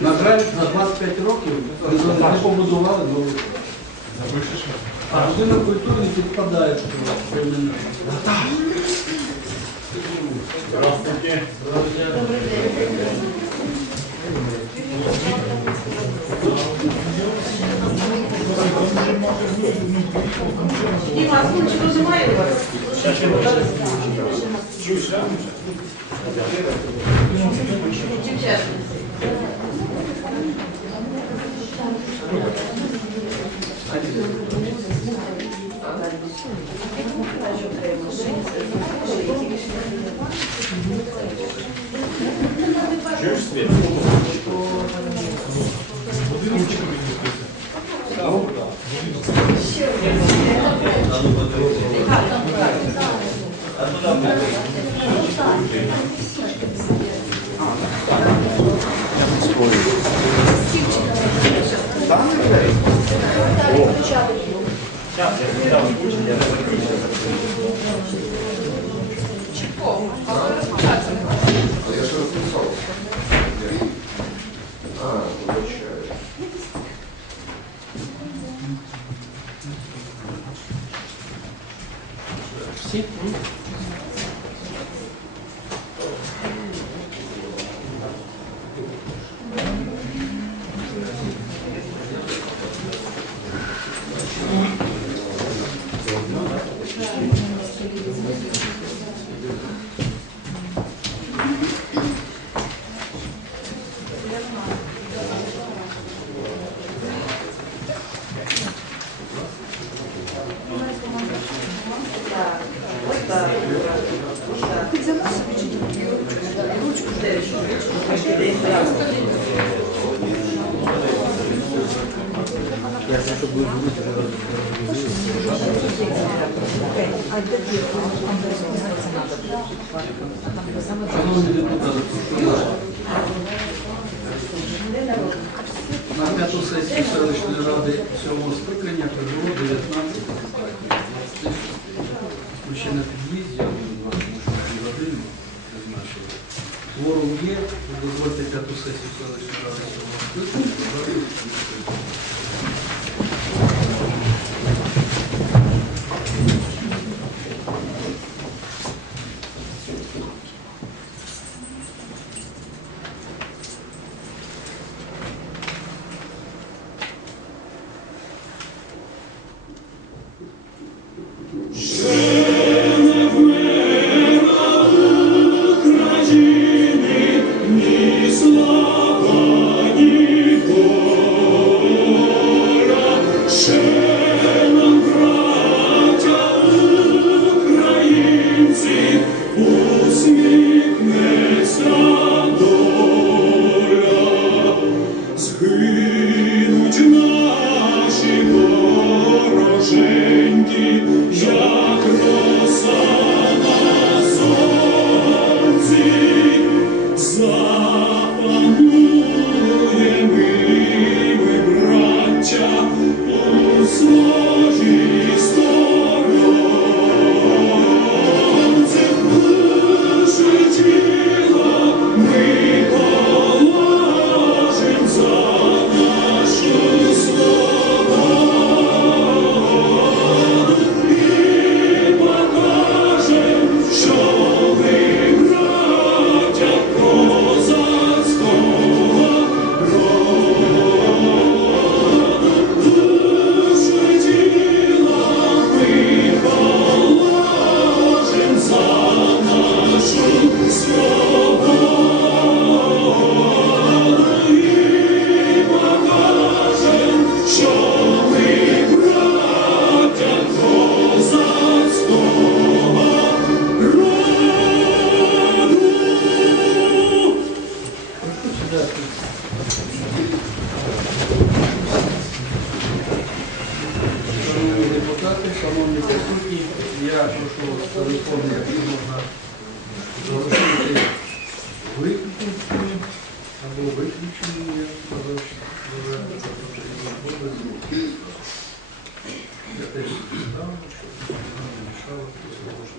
На жаль, за 25 років не побудували новий. А будинок культури не підпадає в прийменне. Діма, а сумочку немає у вас? Дівчата. Я На п'яту сесію селищної ради сьомого скликання прибуло 19 депутатів. Ми ще на під'їзді, але ми дві години призначили. Кворум є, дозвольте п'яту сесію селищної ради сьомого скликання. було виключено, я сказав, що. Я теж читав, щоб не мішало послухати.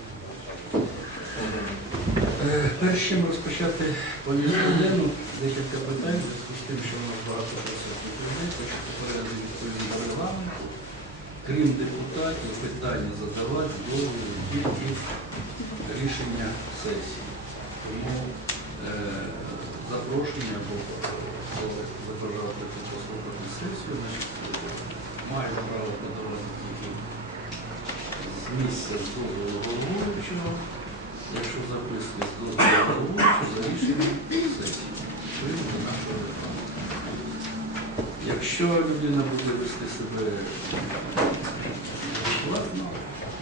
Е, перш чим розпочати повістку денну, декілька питань, зв'язку з тим, що у нас багато присутніх людей, хочу попередити відповідно регламенту. Крім депутатів, питання задавати дозволу тільки рішення сесії. Тому е, запрошення або хто забажати послухати сесію, має право подавати тільки з місця з дозволу головуючого, якщо записує з дозволу головуючого за рішенням сесії. Відповідно до нашого регламенту. Якщо людина буде вести себе адекватно,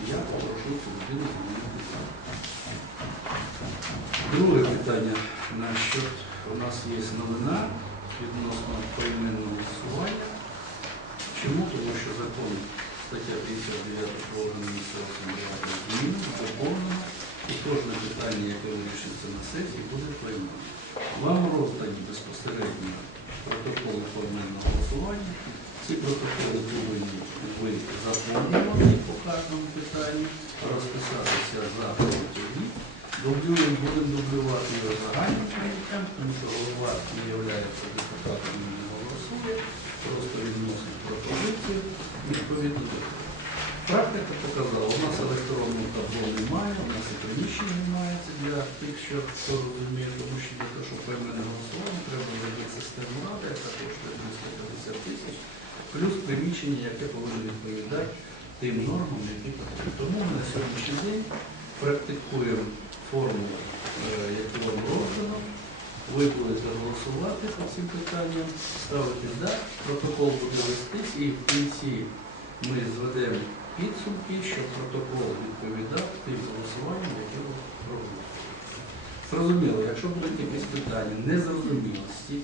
я попрошу цю людину змінити. Друге питання, на що у нас є новина відносно поіменного голосування. Чому? Тому що закон стаття 59 про органи місцевого самоврядування змінено, доповнено, і кожне питання, яке вирішиться на сесії, буде поіменно. Вам роздані безпосередньо протоколи поіменного голосування. Ці протоколи повинні ви заповнювати по кожному питанню, розписатися за. Дублюємо, будемо дублювати його загальним прийняттям, тому що голова не є депутатом і не голосує, просто відносить пропозицію відповідно. Практика показала, у нас електронного табло немає, у нас і приміщень немає, для тих, що хто розуміє, тому що для того, щоб поіменне голосування, треба зробити систему ради, яка коштує 350 тисяч, плюс приміщення, яке повинно відповідати тим нормам, які потрібні. Тому ми на сьогоднішній день практикуємо форму, е, яку вам роздано. Ви будете голосувати по цим питанням, ставити «да», протокол буде вестись і в кінці ми зведемо підсумки, щоб протокол відповідав тим голосуванням, які ви робили. Зрозуміло, якщо будуть якісь питання незрозумілості,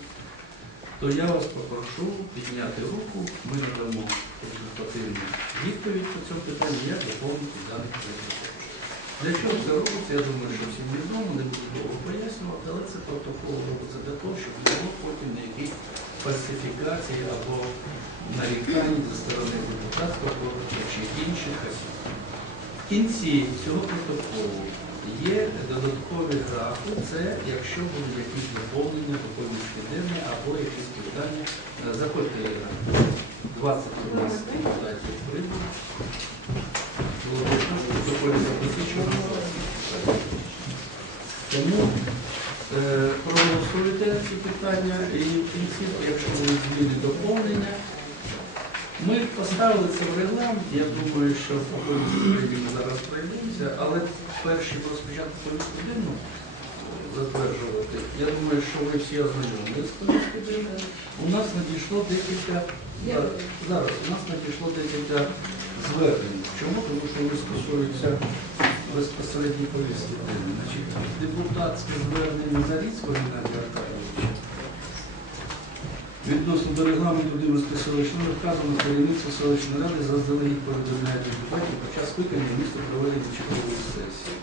то я вас попрошу підняти руку, ми надамо консультативну відповідь по цьому питанню, як доповнити даний проєкт. Для чого це робиться, я думаю, що всім відомо, не буду довго пояснювати, але це протокол робиться для того, щоб не було потім ніяких фальсифікацій або нарікань зі сторони депутатського корпусу чи інших осіб. В кінці цього протоколу є додаткові графи, це якщо будуть якісь доповнення до повістки або якісь питання. Заходьте, 20 у нас депутатів прибули. Було видно, що доповідь посвідчено. Тому е, проголосуйте ці питання і в кінці, якщо будуть зміни доповнення, ми поставили це в регламент, я думаю, що по повістці ми зараз пройдемося, але перші розпочати повістку денну затверджувати, я думаю, що ви всі ознайомилися з денною. У нас надійшло декілька, е, зараз у нас надійшло декілька звернень. Чому? Тому що вони стосуються безпосередньо повістки. Значить, депутатське звернення Заріцького Геннадія Аркадійовича Відносно до регламенту Дивницької селищної вказано керівництво селищної ради заздалегідь повідомляє депутатів під час скликання місто проведення чергової сесії.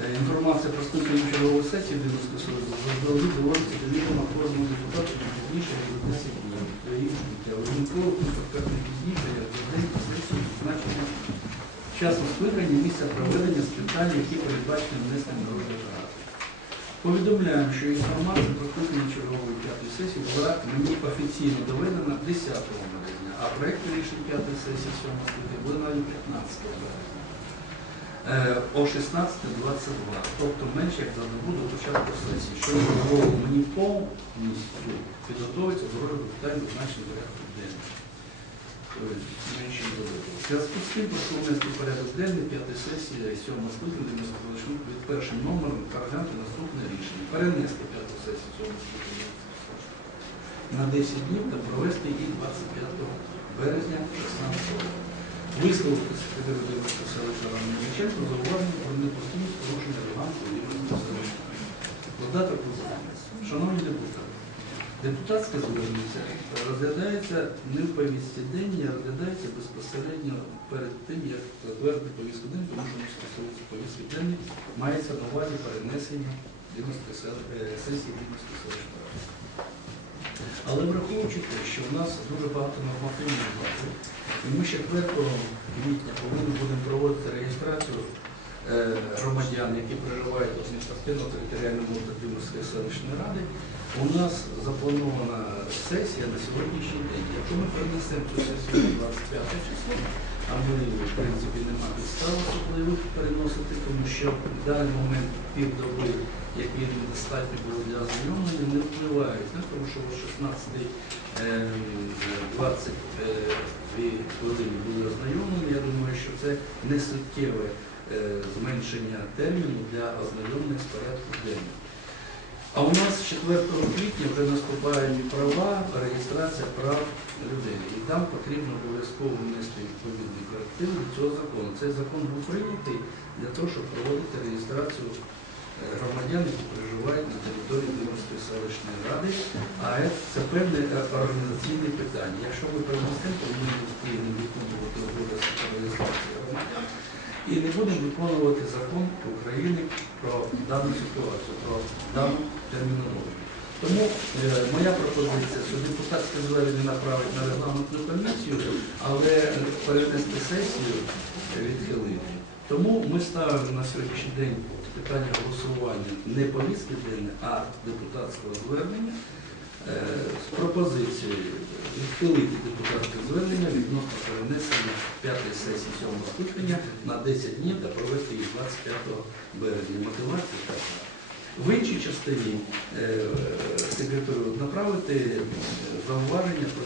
Е, Інформація про скликання чергової сесії Дивницької селищної заздалегідь доводиться до відома кожному депутату не пізніше за 10 днів. Виниково контакту не як за день призначення часу скликання місця проведення з питань, які передбачені внесенням до розгляду ради. Повідомляємо, що інформація про скликання чергової п'ятої сесії була мені офіційно доведена 10 березня, а проєкт рішень п'ятої сесії 7 скликання були навіть 15 березня. Е, О 16.22, тобто менше як за добу до початку сесії, що дозволило мені повністю підготуватися до розгляду питань зазначених порядку денного. Тобто менше за добу. В зв'язку з прошу внести порядок денний п'ятої сесії 7 скликання ми під першим номером переглянути наступне рішення. Перенести п'яту сесію 7 скликання на 10 днів та провести її 25 березня 16 року. Висловити секретарю Дивницького селища Івана Мельниченко зауваження про непостійність порушення регламенту селища. Додаток до закону. Шановні депутати, депутатське звернення розглядається не в повістці день, а розглядається безпосередньо перед тим, як затвердити повістку день, тому що не стосується повістки денної, мається на увазі перенесення е, сесії Дивницької селищної ради. Але враховуючи те, що у нас дуже багато нормативних актів, і ми ще 4 квітня повинні будемо проводити реєстрацію е, громадян, які проживають адміністративно-територіальному Дивницької селищної ради, У нас запланована сесія на сьогоднішній день. Якщо ми перенесемо цю сесію на 25 число, а ми, в принципі, нема підстав особливих переносити, тому що в даний момент півдоби, які недостатньо було для ознайомлення, не впливають, не? тому що о 16 е, 22 хвилини були ознайомлені. Я думаю, що це не суттєве е, зменшення терміну для ознайомлення з порядку денним. А у нас 4 квітня вже наступають права, реєстрація прав людини. І там потрібно обов'язково внести відповідний коректив до цього закону. Цей закон був прийнятий для того, щоб проводити реєстрацію е, громадян, які проживають на території Димирської селищної ради, а це певне е, організаційне питання. Якщо ми перенесемо, то ми не встигнемо виконувати обов'язки по реєстрації громадян і не будемо виконувати закон України про дану ситуацію, про дану термінологію. Тому е, моя пропозиція, що депутатське звернення направить на регламентну комісію, але перенести сесію е, відхилити. Тому ми ставимо на сьогоднішній день питання голосування не повістки денне, а депутатського звернення з пропозицією відхилити депутатське звернення відносно перенесення п'ятої сесії сьомого скликання на 10 днів та провести її 25 березня. Мотивація така. В іншій частині е, секретарю направити е, зауваження про